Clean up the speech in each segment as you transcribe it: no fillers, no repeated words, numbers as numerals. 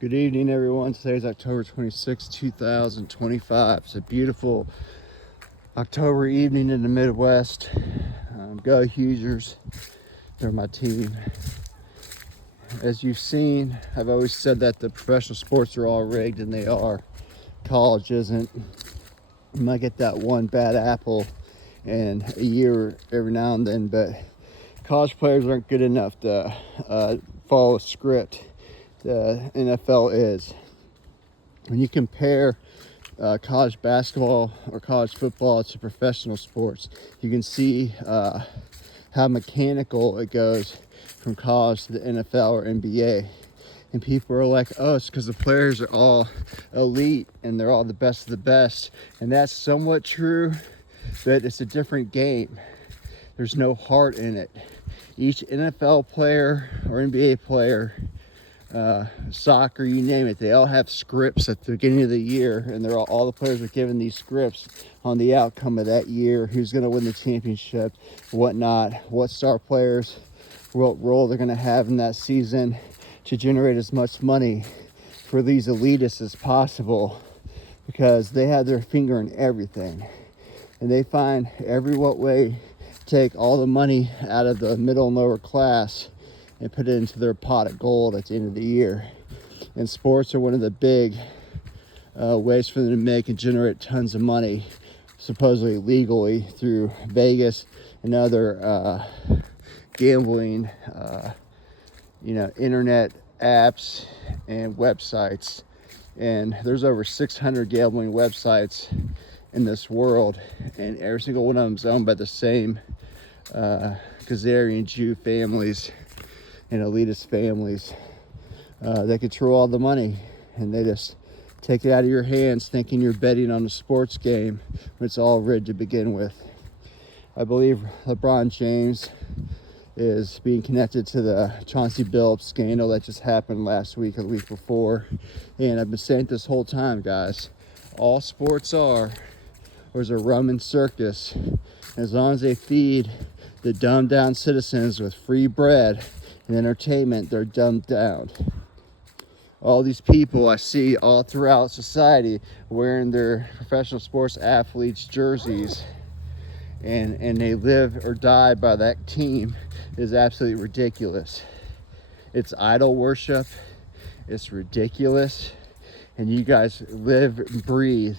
Good evening, everyone. Today is October 26, 2025. It's a beautiful October evening in the Midwest. Go Hoosiers. They're my team. As you've seen, I've always said that the professional sports are all rigged, and they are. College isn't. You might get that one bad apple in a year every now and then, but college players aren't good enough to follow a script. The NFL is. When you compare college basketball or college football to professional sports, you can see how mechanical it goes from college to the NFL or NBA. And people are like, oh, it's because the players are all elite and they're all the best of the best. And that's somewhat true, but it's a different game. There's no heart in it. Each NFL player or NBA player, soccer, you name it, they all have scripts at the beginning of the year, and they're all the players are given these scripts on the outcome of that year, who's going to win the championship, whatnot, what star players, what role they're going to have in that season to generate as much money for these elitists as possible, because they have their finger in everything, and they find every what way to take all the money out of the middle and lower class and put it into their pot of gold at the end of the year. And sports are one of the big ways for them to make and generate tons of money, supposedly legally, through Vegas and other gambling, internet apps and websites. And there's over 600 gambling websites in this world, and every single one of them is owned by the same Khazarian Jew families and elitist families. They control all the money, and they just take it out of your hands thinking you're betting on a sports game when it's all rigged to begin with. I believe LeBron James is being connected to the Chauncey Billups scandal that just happened last week or the week before. And I've been saying it this whole time, guys. All sports are, or is a Roman circus. As long as they feed the dumbed down citizens with free bread and entertainment, they're dumbed down. All these people I see all throughout society wearing their professional sports athletes jerseys, and they live or die by that team, is absolutely ridiculous. It's idol worship. It's ridiculous. And you guys live and breathe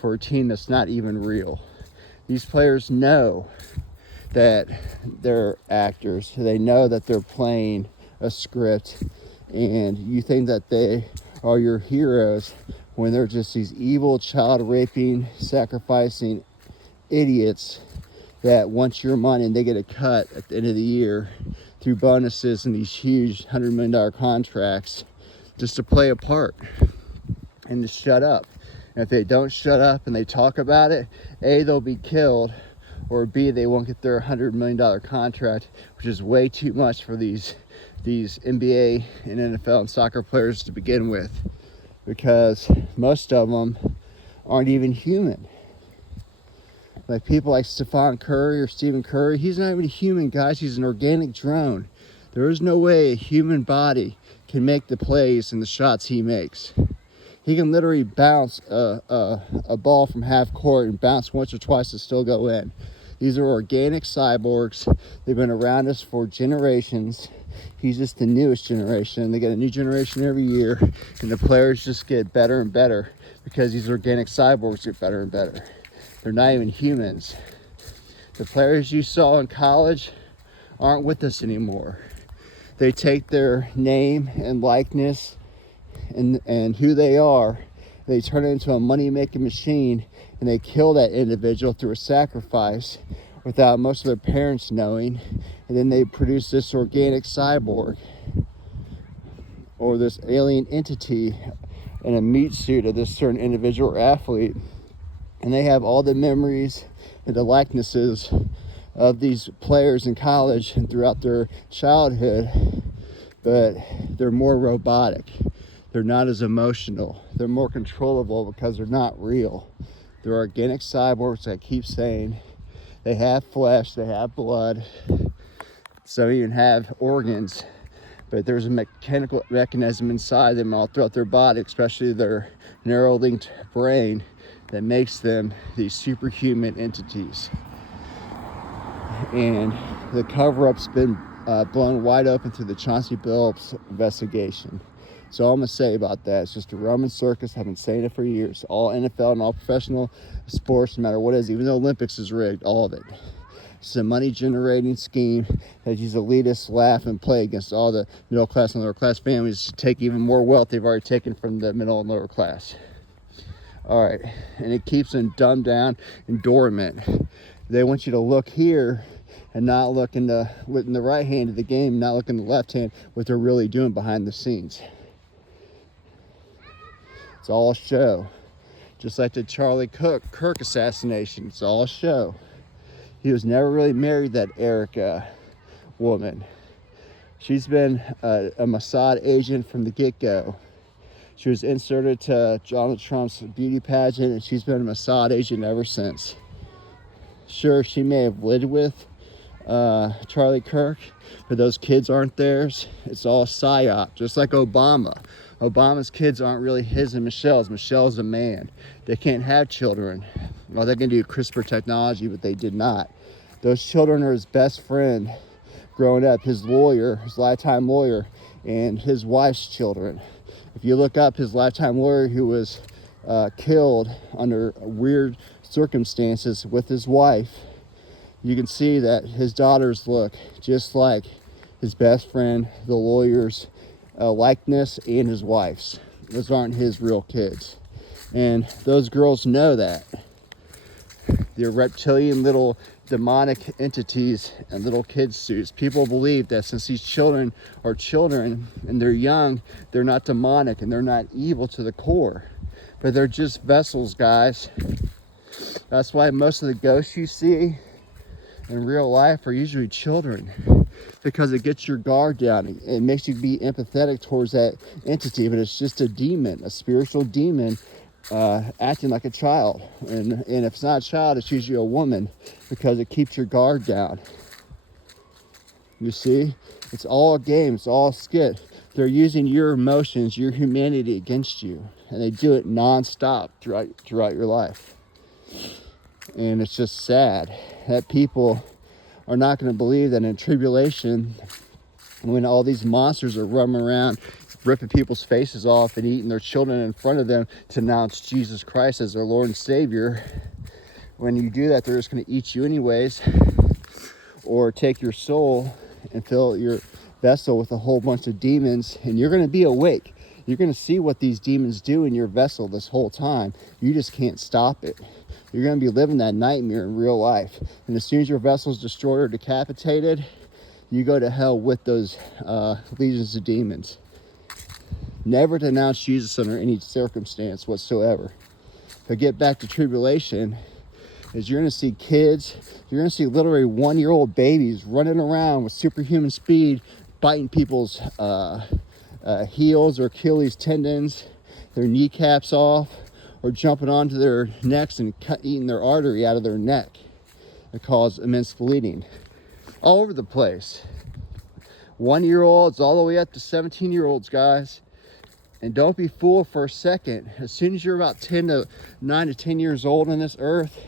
for a team that's not even real. These players know that they're actors. They know that they're playing a script, and you think that they are your heroes when they're just these evil, child raping, sacrificing idiots that want your money, and they get a cut at the end of the year through bonuses and these huge $100 million contracts just to play a part and to shut up. And if they don't shut up and they talk about it, A, they'll be killed, or B, they won't get their $100 million contract, which is way too much for these NBA and NFL and soccer players to begin with, because most of them aren't even human. Like people like Stephen Curry or Stephen Curry, he's not even a human, guys. He's an organic drone. There is no way a human body can make the plays and the shots he makes. He can literally bounce a ball from half court and bounce once or twice and still go in. These are organic cyborgs. They've been around us for generations. He's just the newest generation. They get a new generation every year, and the players just get better and better because these organic cyborgs get better and better. They're not even humans. The players you saw in college aren't with us anymore. They take their name and likeness and who they are, they turn it into a money-making machine, and they kill that individual through a sacrifice without most of their parents knowing, and then they produce this organic cyborg or this alien entity in a meat suit of this certain individual or athlete, and they have all the memories and the likenesses of these players in college and throughout their childhood, but they're more robotic. They're not as emotional. They're more controllable because they're not real. They're organic cyborgs, I keep saying. They have flesh, they have blood. Some even have organs, but there's a mechanical mechanism inside them all throughout their body, especially their neuralinked brain, that makes them these superhuman entities. And the cover-up's been blown wide open through the Chauncey Billups investigation. So all I'm going to say about that, it's just a Roman circus. I've been saying it for years. All NFL and all professional sports, no matter what it is, even the Olympics is rigged, all of it. It's a money-generating scheme that these elitists laugh and play against all the middle-class and lower-class families to take even more wealth they've already taken from the middle and lower class. All right, and it keeps them dumbed down and dormant. They want you to look here and not look in the right hand of the game, not look in the left hand, what they're really doing behind the scenes. It's all a show. Just like the Charlie Kirk assassination, it's all a show. He was never really married, that Erica woman. She's been a Mossad agent from the get-go. She was inserted to Donald Trump's beauty pageant, and she's been a Mossad agent ever since. Sure, she may have lived with Charlie Kirk, but those kids aren't theirs. It's all a psyop, just like Obama. Obama's kids aren't really his and Michelle's. Michelle's a man. They can't have children. Well, they can do CRISPR technology, but they did not. Those children are his best friend growing up, his lawyer, his lifetime lawyer, and his wife's children. If you look up his lifetime lawyer, who was killed under weird circumstances with his wife, you can see that his daughters look just like his best friend, the lawyer's likeness, and his wife's. Those aren't his real kids. And those girls know that. They're reptilian little demonic entities and little kid suits. People believe that since these children are children and they're young, they're not demonic and they're not evil to the core. But they're just vessels, guys. That's why most of the ghosts you see in real life are usually children, because it gets your guard down. It makes you be empathetic towards that entity, but it's just a demon, a spiritual demon, acting like a child. And if it's not a child, it's usually a woman, because it keeps your guard down. You see, it's all a game, it's all a skit. They're using your emotions, your humanity against you, and they do it non-stop throughout your life. And it's just sad that people are not going to believe that in tribulation, when all these monsters are roaming around ripping people's faces off and eating their children in front of them to announce Jesus Christ as their Lord and Savior, when you do that, they're just going to eat you anyways, or take your soul and fill your vessel with a whole bunch of demons, and you're going to be awake. You're going to see what these demons do in your vessel this whole time. You just can't stop it. You're going to be living that nightmare in real life. And as soon as your vessel's destroyed or decapitated, you go to hell with those legions of demons. Never to announce Jesus under any circumstance whatsoever. But get back to tribulation, is you're going to see kids, you're going to see literally 1-year-old babies running around with superhuman speed, biting people's heels or Achilles tendons, their kneecaps off, or jumping onto their necks and eating their artery out of their neck and cause immense bleeding all over the place. 1-year-olds all the way up to 17-year-olds, guys. And don't be fooled for a second. As soon as you're about 9 to 10 years old on this earth,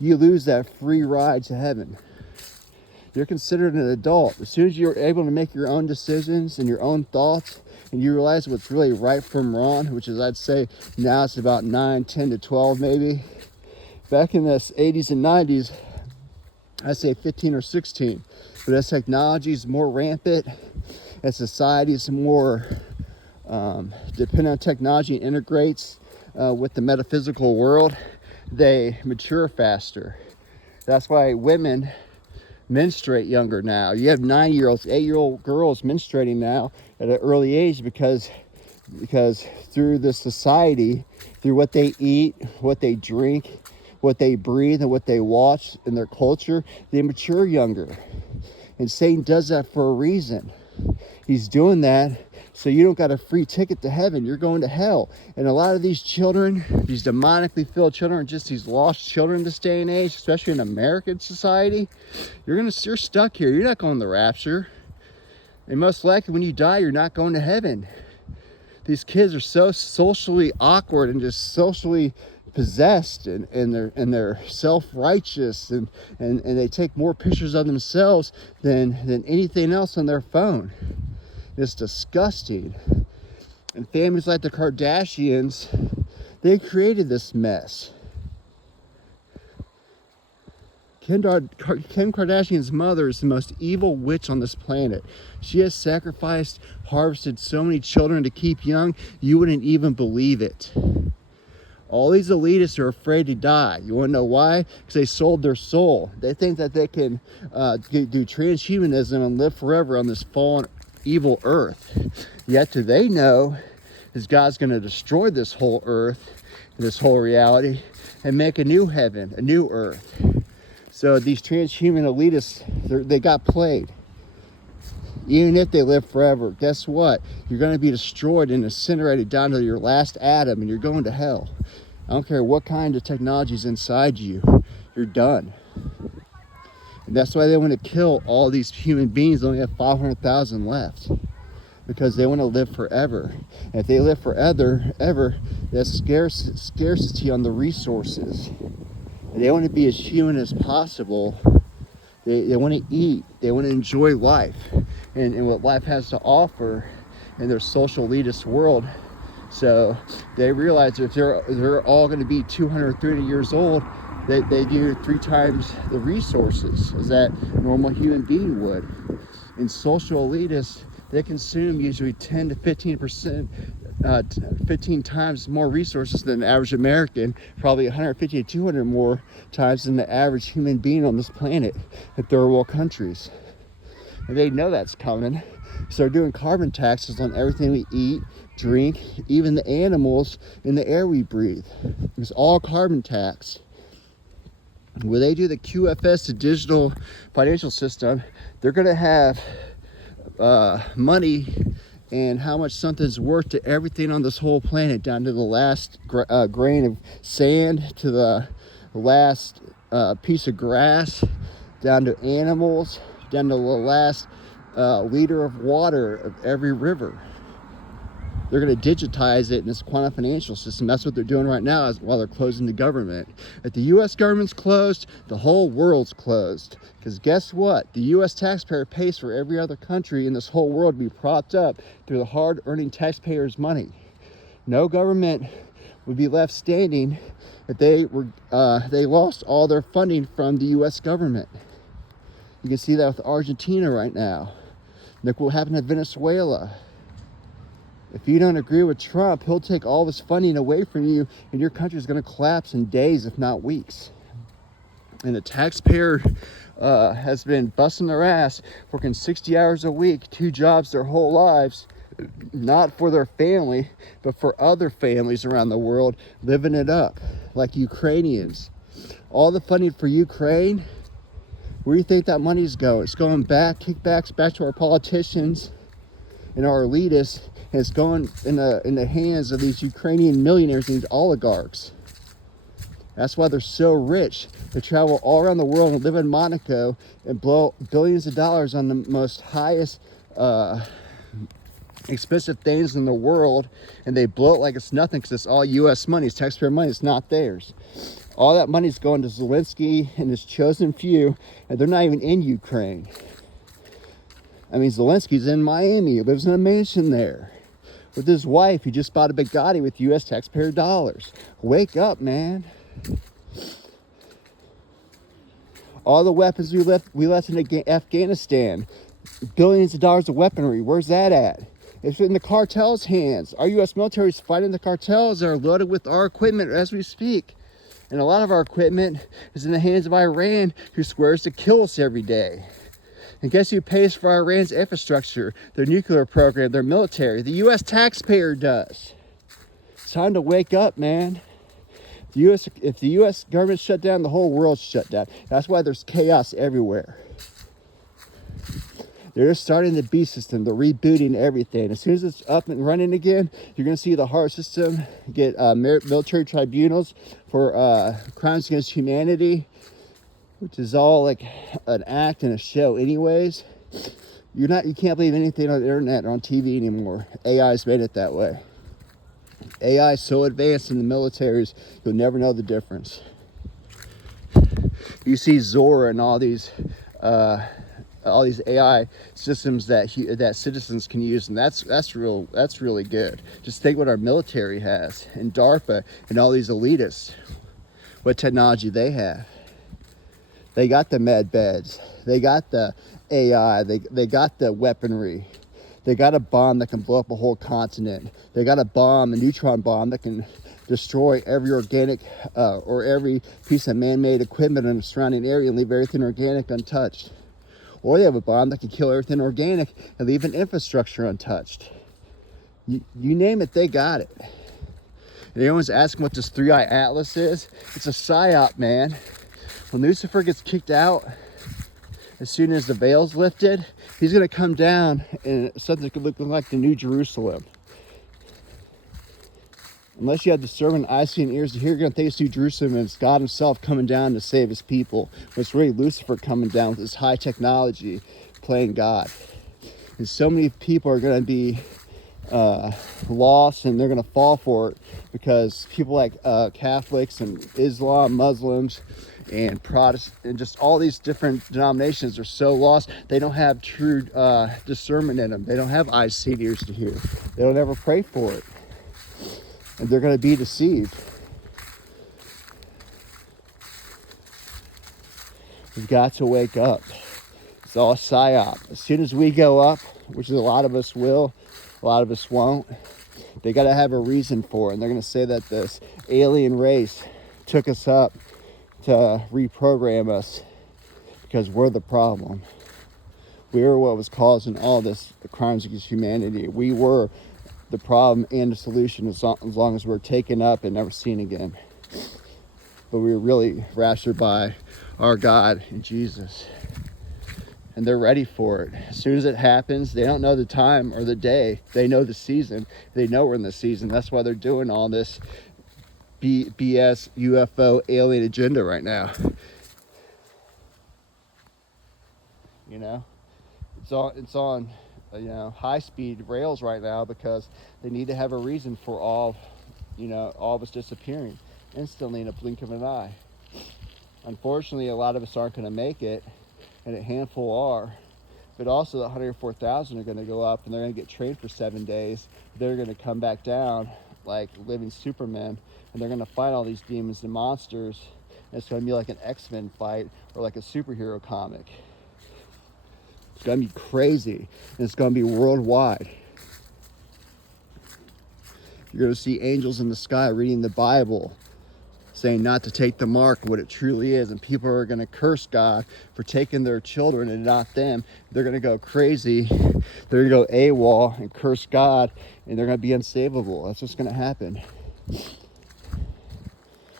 you lose that free ride to heaven. You're considered an adult. As soon as you're able to make your own decisions and your own thoughts, and you realize what's really right from wrong, which is, I'd say now it's about 9, 10 to 12 maybe. Back in the 80s and 90s, I'd say 15 or 16. But as technology is more rampant, as society is more dependent on technology and integrates with the metaphysical world, they mature faster. That's why women menstruate younger now. You have 9-year-olds, 8-year-old girls menstruating now at an early age because through the society, through what they eat, what they drink, what they breathe, and what they watch in their culture, they mature younger. And Satan does that for a reason. He's doing that so you don't got a free ticket to heaven. You're going to hell. And a lot of these children, these demonically filled children, are just these lost children this day and age, especially in American society. You're stuck here. You're not going to the rapture. And most likely when you die, you're not going to heaven. These kids are so socially awkward and just socially possessed, and they're self-righteous, and they take more pictures of themselves than anything else on their phone. It's disgusting. And families like the Kardashians, they created this mess. Kim Kardashian's mother is the most evil witch on this planet. She has sacrificed, harvested so many children to keep young, you wouldn't even believe it. All these elitists are afraid to die. You want to know why? Because they sold their soul. They think that they can do transhumanism and live forever on this fallen, evil earth. Yet do they know is God's going to destroy this whole earth, this whole reality, and make a new heaven, a new earth. So these transhuman elitists, they got played. Even if they live forever, guess what? You're going to be destroyed and incinerated down to your last atom, and you're going to hell. I don't care what kind of technology is inside you. You're done. And that's why they want to kill all these human beings. They only have 500,000 left. Because they want to live forever. And if they live forever, that's scarcity on the resources. And they want to be as human as possible. They want to eat. They want to enjoy life and what life has to offer in their social elitist world. So they realize if they're all going to be 230 years old, they do 3 times the resources as that normal human being would. In social elitists, they consume usually 10 to 15%, 15 times more resources than the average American, probably 150 to 200 more times than the average human being on this planet in third world countries. And they know that's coming. So they're doing carbon taxes on everything we eat, drink, even the animals in the air we breathe. It's all carbon tax. When they do the QFS, the digital financial system, they're going to have money and how much something's worth to everything on this whole planet, down to the last grain of sand, to the last piece of grass, down to animals, down to the last liter of water of every river. They're going to digitize it in this quantum financial system. That's what they're doing right now while they're closing the government. If the U.S. government's closed, the whole world's closed. Because guess what? The U.S. taxpayer pays for every other country in this whole world to be propped up through the hard-earning taxpayers' money. No government would be left standing if they lost all their funding from the U.S. government. You can see that with Argentina right now. Look what happened to Venezuela. If you don't agree with Trump, he'll take all his funding away from you, and your country is going to collapse in days, if not weeks. And the taxpayer has been busting their ass, working 60 hours a week, 2 jobs their whole lives, not for their family, but for other families around the world, living it up, like Ukrainians. All the funding for Ukraine, where do you think that money's going? It's going back, kickbacks back to our politicians and our elitists. And it's going in the hands of these Ukrainian millionaires and these oligarchs. That's why they're so rich. They travel all around the world and live in Monaco and blow billions of dollars on the most highest expensive things in the world, and they blow it like it's nothing because it's all U.S. money. It's taxpayer money. It's not theirs. All that money's going to Zelensky and his chosen few, and they're not even in Ukraine. I mean, Zelensky's in Miami. He lives in a mansion there with his wife. He just bought a Bugatti with U.S. taxpayer dollars. Wake up, man. All the weapons we left in Afghanistan, billions of dollars of weaponry, where's that at? It's in the cartel's hands. Our U.S. military is fighting the cartels that are loaded with our equipment as we speak. And a lot of our equipment is in the hands of Iran, who swears to kill us every day. And guess who pays for Iran's infrastructure, their nuclear program, their military? The U.S. taxpayer does. It's time to wake up, man. If the U.S. government shut down, the whole world shut down. That's why there's chaos everywhere. They're just starting the B system. They're rebooting everything. As soon as it's up and running again, you're going to see the HEART system get military tribunals for crimes against humanity, which is all like an act and a show anyways. You can't believe anything on the internet or on TV anymore. AI's made it that way. AI is so advanced in the militaries, you'll never know the difference. You see Zora and all these AI systems that citizens can use, and that's really good. Just think what our military has, and DARPA and all these elitists, what technology they have. They got the med beds, they got the AI, they got the weaponry, they got a bomb that can blow up a whole continent. They got a neutron bomb that can destroy every organic or every piece of man-made equipment in the surrounding area and leave everything organic untouched. Or they have a bomb that can kill everything organic and leave an infrastructure untouched. You name it, they got it. And everyone's asking what this 3-Eye Atlas is. It's a psyop, man. When Lucifer gets kicked out, as soon as the veil's lifted, he's going to come down and something could look like the New Jerusalem. Unless you have discernment eyes, seeing ears to hear, you're going to think it's New Jerusalem and it's God himself coming down to save his people. But it's really Lucifer coming down with his high technology, playing God. And so many people are going to be lost, and they're going to fall for it because people like Catholics and Islam, Muslims, and Protestant, and just all these different denominations are so lost. They don't have true discernment in them. They don't have eyes, see, ears to hear. They don't ever pray for it. And they're going to be deceived. We've got to wake up. It's all psyop. As soon as we go up, which is a lot of us will, a lot of us won't, they got to have a reason for it. And they're going to say that this alien race took us up to reprogram us because we're the problem. We were what was causing all this, the crimes against humanity. We were the problem and the solution as long as we're taken up and never seen again. But we were really raptured by our God and Jesus. And they're ready for it. As soon as it happens, they don't know the time or the day. They know the season. They know we're in the season. That's why they're doing all this BS UFO alien agenda right now. You know, it's on high-speed rails right now because they need to have a reason for all of us disappearing instantly in a blink of an eye. Unfortunately, a lot of us aren't going to make it, and a handful are. But also the 104,000 are going to go up, and they're going to get trained for 7 days. They're going to come back down like living supermen, and they're going to fight all these demons and monsters. And it's going to be like an X-Men fight or like a superhero comic. It's going to be crazy, and it's going to be worldwide. You're going to see angels in the sky reading the Bible, saying not to take the mark of what it truly is, and people are going to curse God for taking their children and not them. They're going to go crazy. They're going to go AWOL and curse God, and they're going to be unsavable. That's what's going to happen.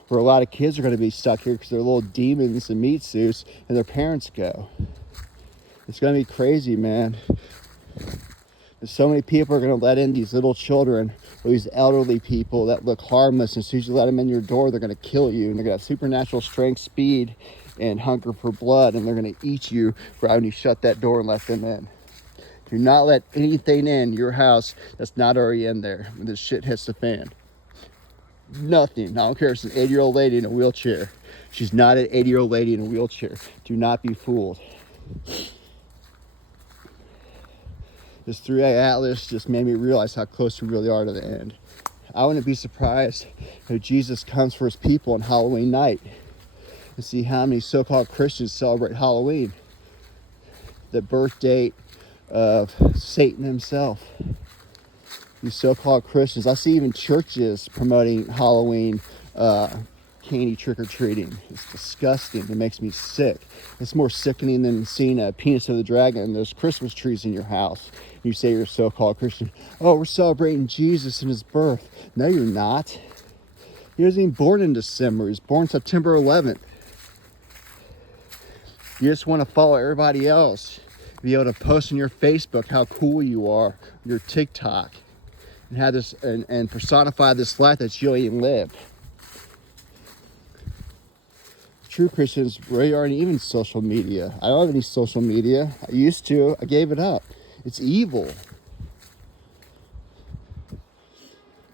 Where a lot of kids are going to be stuck here because they're little demons in meat suits, and their parents go. It's going to be crazy, man. And so many people are going to let in these little children or these elderly people that look harmless. And as soon as you let them in your door, they're going to kill you. And they're going to have supernatural strength, speed, and hunger for blood. And they're going to eat you right when you shut that door and let them in. Do not let anything in your house that's not already in there when this shit hits the fan. Nothing. I don't care if it's an 80-year-old lady in a wheelchair. She's not an 80-year-old lady in a wheelchair. Do not be fooled. This 3-Eye Atlas just made me realize how close we really are to the end. I wouldn't be surprised if Jesus comes for his people on Halloween night and see how many so-called Christians celebrate Halloween, the birth date of Satan himself. These so-called Christians. I see even churches promoting Halloween candy trick-or-treating. It's disgusting. It makes me sick. It's more sickening than seeing a penis of the dragon and those Christmas trees in your house. You say you're a so-called Christian. Oh, we're celebrating Jesus and his birth. No, you're not. He wasn't even born in December. He was born September 11th. You just want to follow everybody else. Be able to post on your Facebook how cool you are, your TikTok, and have this and personify this life that you don't even live. true Christians really aren't even social media. I don't have any social media. I used to. I gave it up. It's evil.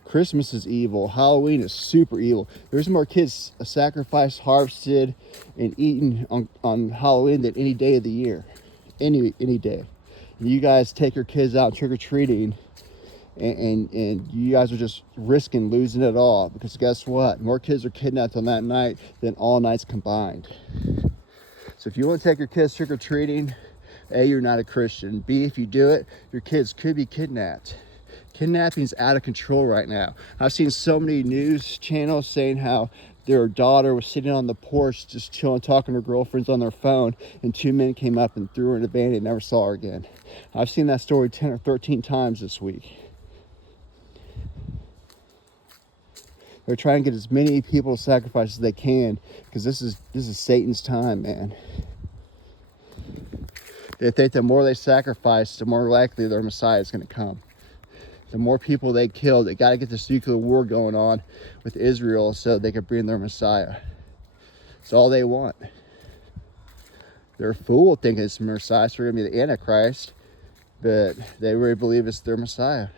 Christmas is evil. Halloween is super evil. There's more kids sacrificed, harvested, and eaten on Halloween than any day of the year. Any day. And you guys take your kids out trick-or-treating, and you guys are just risking losing it all, because guess what? More kids are kidnapped on that night than all nights combined. So if you want to take your kids trick-or-treating, A, you're not a Christian. B, if you do it, your kids could be kidnapped. Kidnapping is out of control right now. I've seen so many news channels saying how their daughter was sitting on the porch just chilling, talking to her girlfriends on their phone, and 2 men came up and threw her in a van and never saw her again. I've seen that story 10 or 13 times this week. They're trying to get as many people to sacrifice as they can, because this is Satan's time, man. They think the more they sacrifice, the more likely their Messiah is going to come. The more people they kill, they got to get this nuclear war going on with Israel so they can bring their Messiah. It's all they want. They're a fool thinking it's the Messiah, so they're going to be the Antichrist, but they really believe it's their Messiah.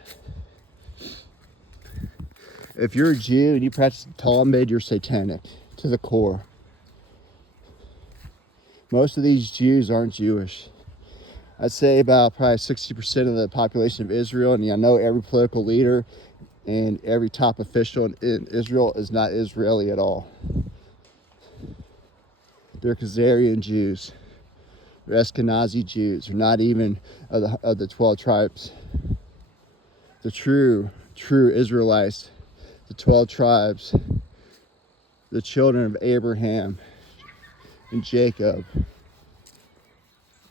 If you're a Jew and you practice the Talmud, you're satanic to the core. Most of these Jews aren't Jewish. I'd say about probably 60% of the population of Israel, and I know every political leader and every top official in Israel is not Israeli at all. They're Khazarian Jews. They're Ashkenazi Jews. They're not even of the 12 tribes. The true Israelites, the 12 tribes, the children of Abraham and Jacob,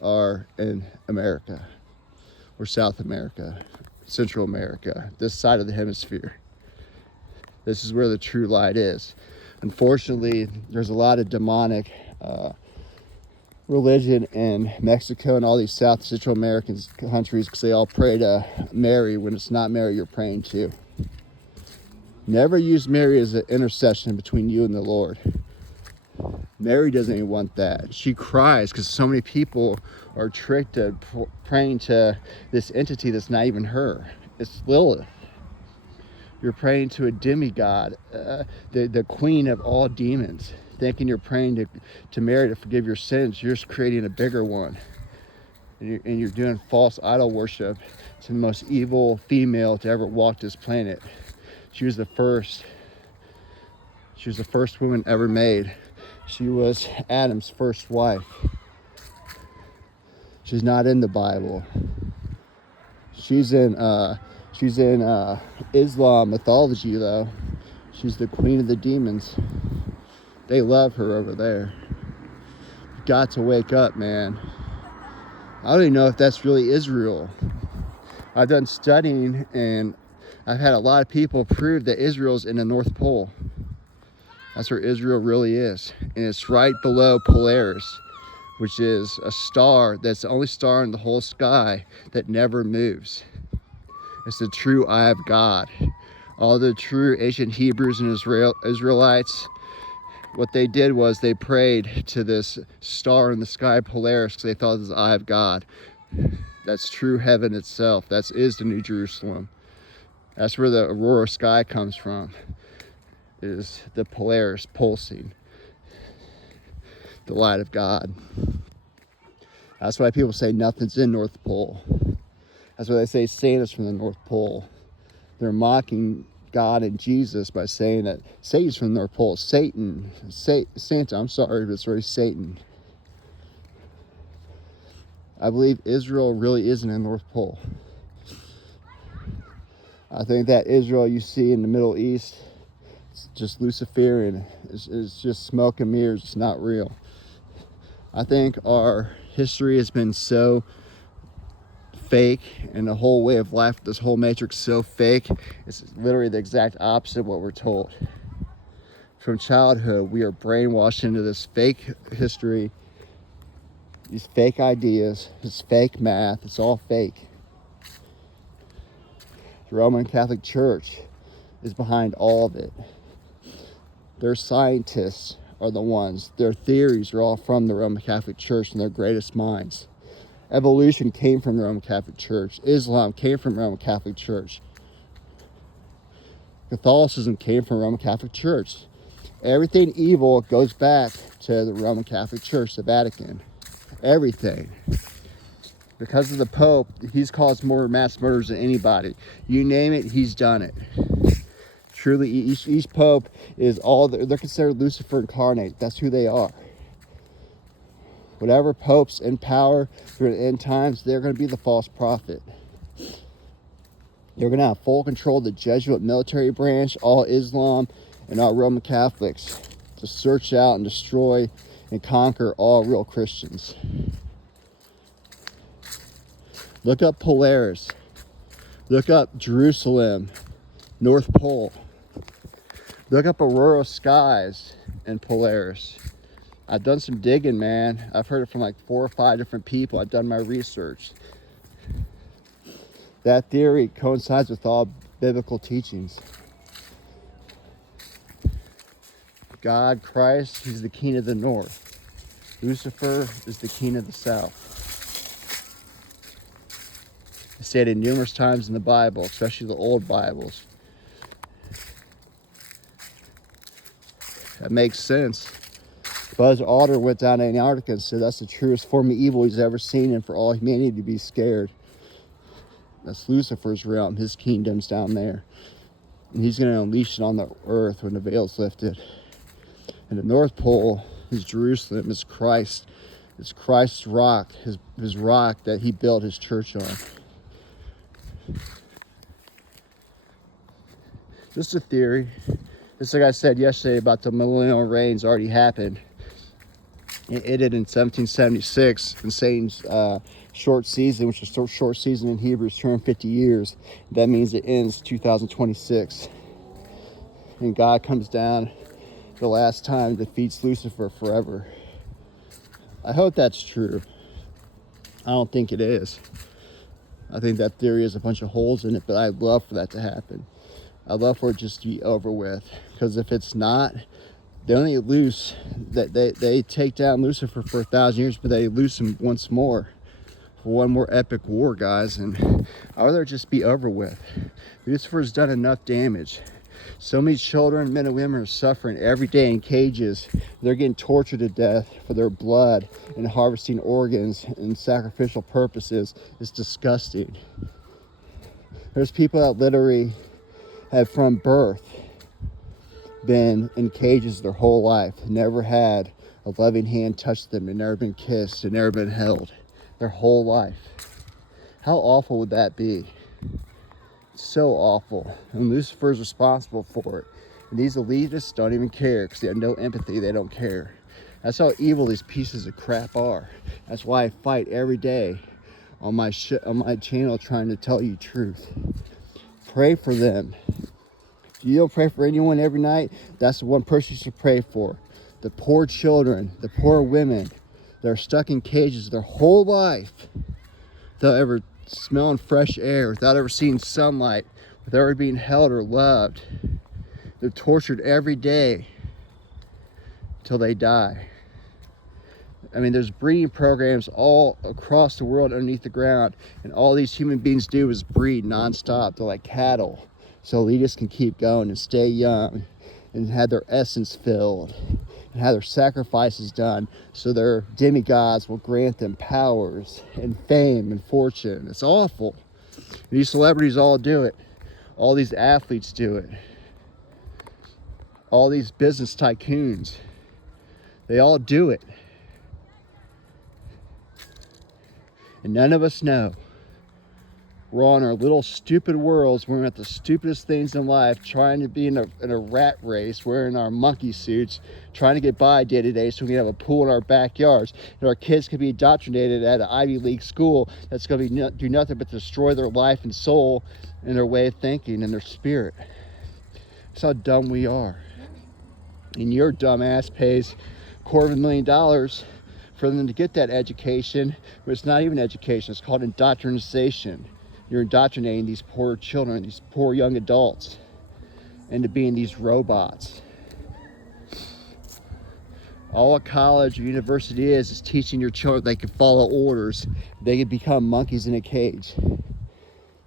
are in America, or South America, Central America, this side of the hemisphere. This is where the true light is. Unfortunately, there's a lot of demonic religion in Mexico and all these South Central American countries, because they all pray to Mary when it's not Mary you're praying to. Never use Mary as an intercession between you and the Lord. Mary doesn't even want that. She cries because so many people are tricked to praying to this entity that's not even her. It's Lilith. You're praying to a demigod, the queen of all demons, thinking you're praying to Mary to forgive your sins. You're just creating a bigger one. And you're doing false idol worship to the most evil female to ever walk this planet. She was the first woman ever made. She was Adam's first wife. She's not in the Bible. She's in Islam mythology, though. She's the queen of the demons. They love her over there. You got to wake up, man. I don't even know if that's really Israel. I've done studying, and I've had a lot of people prove that Israel's in the North Pole. That's where Israel really is. And it's right below Polaris, which is a star that's the only star in the whole sky that never moves. It's the true eye of God. All the true ancient Hebrews and Israelites, what they did was they prayed to this star in the sky, Polaris, because they thought it was the eye of God. That's true heaven itself. That is the New Jerusalem. That's where the aurora sky comes from, is the Polaris pulsing, the light of God. That's why people say nothing's in North Pole. That's why they say Santa's from the North Pole. They're mocking God and Jesus by saying that Satan's from the North Pole. Santa, I'm sorry, but it's really Satan. I believe Israel really isn't in the North Pole. I think that Israel you see in the Middle East, it's just Luciferian. It's just smoke and mirrors. It's not real. I think our history has been so fake, and the whole way of life, this whole matrix, so fake. It's literally the exact opposite of what we're told. From childhood, we are brainwashed into this fake history, these fake ideas, this fake math. It's all fake. The Roman Catholic Church is behind all of it. Their scientists are the ones. Their theories are all from the Roman Catholic Church and their greatest minds. Evolution came from the Roman Catholic Church. Islam came from the Roman Catholic Church. Catholicism came from the Roman Catholic Church. Everything evil goes back to the Roman Catholic Church, the Vatican. Everything. Because of the Pope, he's caused more mass murders than anybody. You name it, he's done it. Truly, each Pope is all, they're considered Lucifer incarnate. That's who they are. Whatever Pope's in power through the end times, they're going to be the false prophet. They're going to have full control of the Jesuit military branch, all Islam, and all Roman Catholics to search out and destroy and conquer all real Christians. Look up Polaris. Look up Jerusalem, North Pole. Look up Aurora Skies and Polaris. I've done some digging, man. I've heard it from like 4 or 5 different people. I've done my research. That theory coincides with all biblical teachings. God, Christ, he's the king of the north. Lucifer is the king of the south. It's stated numerous times in the Bible, especially the old Bibles. That makes sense. Buzz Aldrin went down to Antarctica and said that's the truest form of evil he's ever seen, and for all humanity to be scared. That's Lucifer's realm. His kingdom's down there. And he's going to unleash it on the earth when the veil's lifted. And the North Pole is Jerusalem, is Christ. It's Christ's rock, his rock that he built his church on. Just a theory. Just like I said yesterday about the millennial reigns already happened. It ended in 1776, and Satan's short season, which is short season in Hebrew, is 250 years. That means it ends 2026. And God comes down the last time and defeats Lucifer forever. I hope that's true. I don't think it is. I think that theory has a bunch of holes in it, but I'd love for that to happen. I'd love for it just to be over with. Because if it's not, they only lose, that they take down Lucifer for 1,000 years, but they lose him once more. For one more epic war, guys. And I'd rather it just be over with. Lucifer's done enough damage. So many children, men and women are suffering every day in cages. They're getting tortured to death for their blood and harvesting organs and sacrificial purposes. It's disgusting. There's people that literally have from birth been in cages their whole life, never had a loving hand touch them, and never been kissed, and never been held their whole life. How awful would that be? So awful. And Lucifer's responsible for it. And these elitists don't even care because they have no empathy. They don't care. That's how evil these pieces of crap are. That's why I fight every day on my channel trying to tell you truth. Pray for them. If you don't pray for anyone every night, that's the one person you should pray for. The poor children, the poor women that are stuck in cages their whole life without ever smelling fresh air, without ever seeing sunlight, without ever being held or loved. They're tortured every day till they die. I mean, there's breeding programs all across the world underneath the ground, and all these human beings do is breed nonstop. They're like cattle, so elitists can keep going and stay young and have their essence filled and have their sacrifices done, so their demigods will grant them powers and fame and fortune. It's awful. And these celebrities all do it. All these athletes do it. All these business tycoons, they all do it. And none of us know. We're all in our little stupid worlds. We're at the stupidest things in life, trying to be in a rat race, wearing our monkey suits, trying to get by day to day so we can have a pool in our backyards. And our kids can be indoctrinated at an Ivy League school that's going to do nothing but destroy their life and soul and their way of thinking and their spirit. That's how dumb we are. And your dumbass pays $250,000 for them to get that education, but it's not even education. It's called indoctrination. You're indoctrinating these poor children, these poor young adults, into being these robots. All a college or university is teaching your children they can follow orders. They can become monkeys in a cage.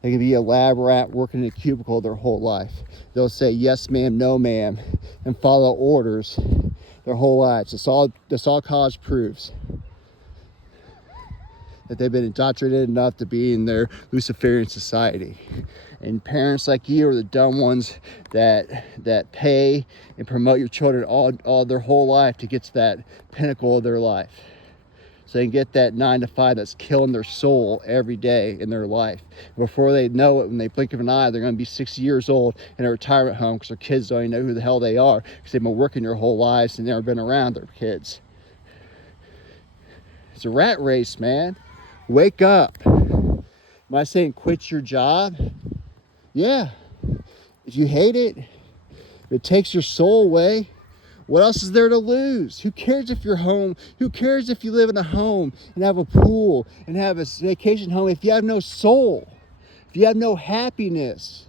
They can be a lab rat working in a cubicle their whole life. They'll say yes ma'am, no ma'am, and follow orders their whole lives. That's all college proves. That they've been indoctrinated enough to be in their Luciferian society. And parents like you are the dumb ones that pay and promote your children all their whole life to get to that pinnacle of their life. So they can get that 9 to 5 that's killing their soul every day in their life. Before they know it, when they blink of an eye, they're going to be 60 years old in a retirement home because their kids don't even know who the hell they are because they've been working their whole lives and never been around their kids. It's a rat race, man. Wake up. Am I saying quit your job? Yeah. If you hate it, if it takes your soul away, what else is there to lose? Who cares if you're home? Who cares if you live in a home and have a pool and have a vacation home if you have no soul? If you have no happiness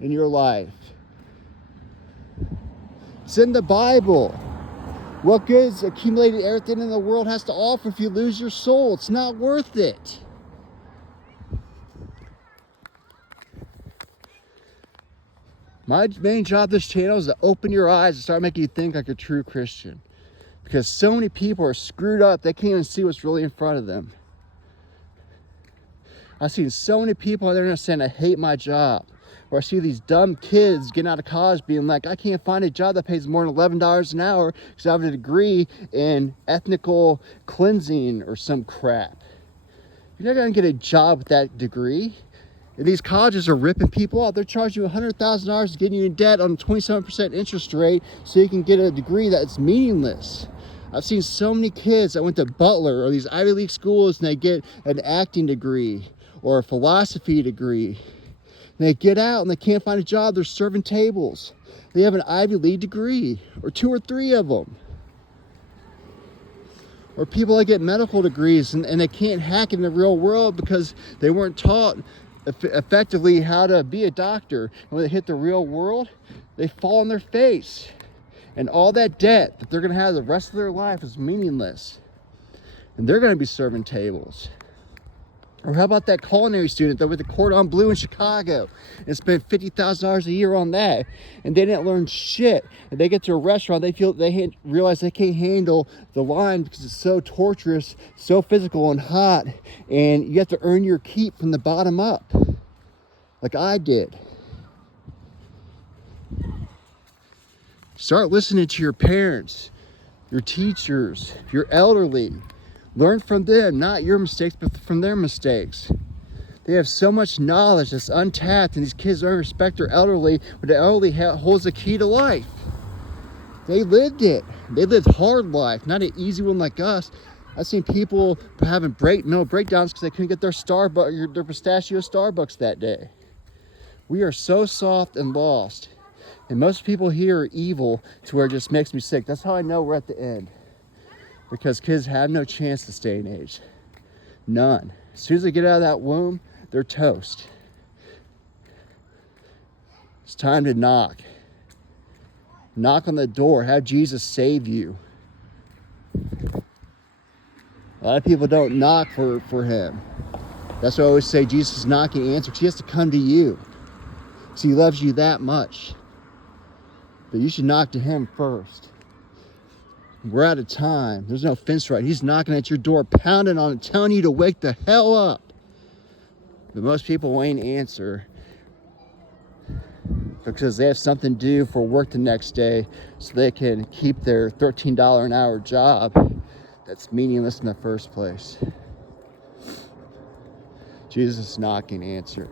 in your life? It's in the Bible. What good is accumulating everything in the world has to offer if you lose your soul? It's not worth it. My main job this channel is to open your eyes and start making you think like a true Christian. Because so many people are screwed up, they can't even see what's really in front of them. I've seen so many people on the internet saying, I hate my job. Or I see these dumb kids getting out of college being like, I can't find a job that pays more than $11 an hour because I have a degree in ethnical cleansing or some crap. You're not going to get a job with that degree. And these colleges are ripping people off. They're charging you $100,000 to get you in debt on a 27% interest rate so you can get a degree that's meaningless. I've seen so many kids that went to Butler or these Ivy League schools and they get an acting degree or a philosophy degree. And they get out and they can't find a job. They're serving tables. They have an Ivy League degree or 2 or 3 of them. Or people that get medical degrees and they can't hack in the real world because they weren't taught effectively how to be a doctor. And when they hit the real world, they fall on their face. And all that debt that they're going to have the rest of their life is meaningless. And they're going to be serving tables. Or how about that culinary student that went to Cordon Bleu in Chicago and spent $50,000 a year on that, and they didn't learn shit. And they get to a restaurant, they realize they can't handle the line because it's so torturous, so physical and hot, and you have to earn your keep from the bottom up, like I did. Start listening to your parents, your teachers, your elderly. Learn from them, not your mistakes, but from their mistakes. They have so much knowledge that's untapped, and these kids don't respect their elderly, but the elderly holds the key to life. They lived it. They lived hard life, not an easy one like us. I've seen people having breakdowns because they couldn't get their pistachio Starbucks that day. We are so soft and lost, and most people here are evil to where it just makes me sick. That's how I know we're at the end. Because kids have no chance to stay in age. None. As soon as they get out of that womb, they're toast. It's time to knock. Knock on the door. Have Jesus save you. A lot of people don't knock for him. That's why I always say Jesus is knocking, answer. He has to come to you. Because he loves you that much. But you should knock to him first. We're out of time. There's no fence right. He's knocking at your door, pounding on it, telling you to wake the hell up. But most people won't answer because they have something to do for work the next day so they can keep their $13 an hour job that's meaningless in the first place. Jesus is knocking, answer.